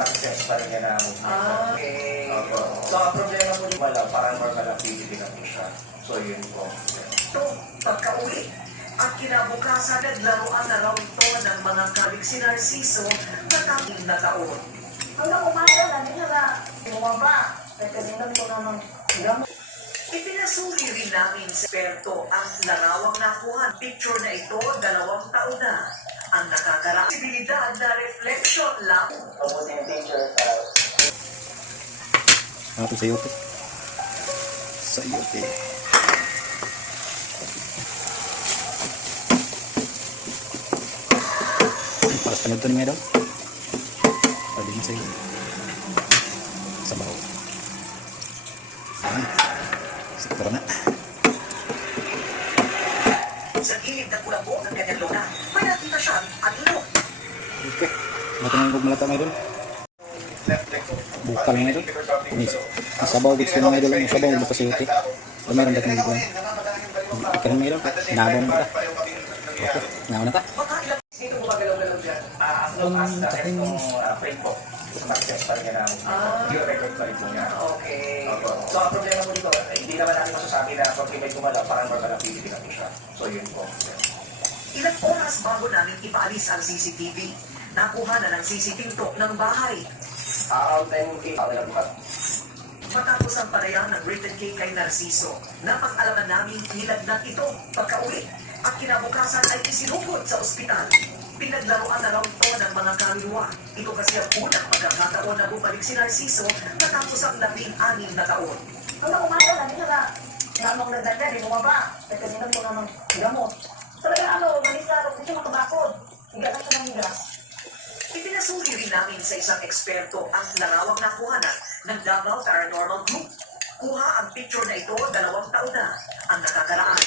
sumakses pa rin niya na okay. So, ang problema po yung wala, paranormal activity na po siya. So, yun po. Ito, pagka-uwi, at kinabukasan, naglaruan na raw ito ng mga kabig si Narciso na taon. Hanggang umaga na, hindi na bumaba. Pagkadinan ko naman, gamot. Ipinasuri rin namin sa eksperto ang larawang nakuha. Picture na ito, 2 taon na. Ang nakakarang posibilidad na reflection lang. Mabuti yung teacher sa... Ito sayote. Sayote. Para sa panyo ito ni Medo. Pwede din sa'yo. Sabaw. Ayan. Sektor na. Sa gilid ng kulabo ng kanyang lona, may nakita siyang anino. Okay. Matungin kong malata Medo. Bukal ng Medo. Sabaw gusto ng Medo lang. Sabaw gusto sayote. So meron dating dito lang. Ikan Medo. Nabong na ta. Okay. Naon na ta. Sino gumagalaw-galaw dyan? As long as itong frame po, sumakses pa rin niya na yung record pa rin po niya. Okay. So, ang problema po dito, hindi naman natin masasabi na pag may gumalaw, paranormal activity na po siya. So, yun po. Ilang oras bago namin ipaalis ang CCTV, nakuha na ng CCTV ng bahay. Around 10 wala po ka. Matapos ang parayang ng written cake kay Narciso, napag-alaman namin nilagnat ito pagka-uwi at kinabukasan ay isinugod sa ospital. Pinaglaruan na raw ito ng mga kaluluwa. Ito kasi ang unang pagkakataon na bumalik si Narciso matapos ang 16 na taon. Hanggang umaga na, hindi na namang nagdagdag, hindi bumaba. Pagkadinan ko naman, gamot. Talaga manisa, hindi makabakod. Higa na siya ng higa. Ipinasuri rin namin sa isang eksperto ang larawang nakuhanan ng Davao Paranormal Group. Kuha ang picture na ito 2 taon na ang nakakaraan.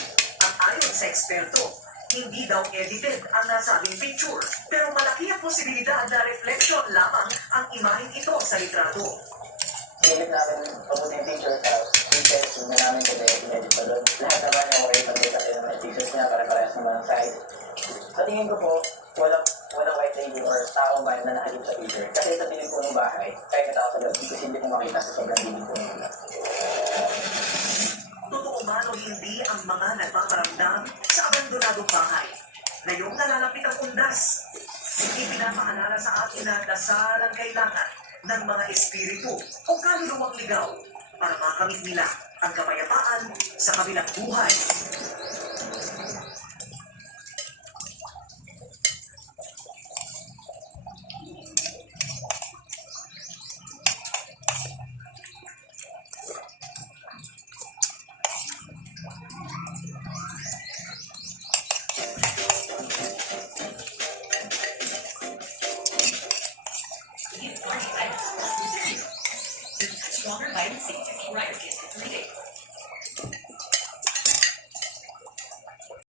At ayon sa eksperto, hindi daw edited ang nasabing picture. Pero malaki ang posibilidad na reflection lamang ang imaheng ito sa litrato. Sinilip namin mabuti yung teacher sa teachers, hindi namin kasi pinedit pa doon. Lahat naman yung rate ng data ng teachers niya para parehas naman ang side. Sa tingin ko po, walang white lady or taong bayan na nakalip sa picture. Kasi sa piling po ng bahay, kahit na tao sa loob, hindi ko makita sa sobrang piling po nila. Totoo man o hindi ang mga nagpaparamdam sa abandonadong bahay. Ngayong nalalapit ang undas, ipinapaalala sa atin na dasal ang kailangan ng mga espiritu o kaluluwang ligaw para makamit nila ang kapayapaan sa kabilang buhay. Stronger vitamin C, right again for 3 days.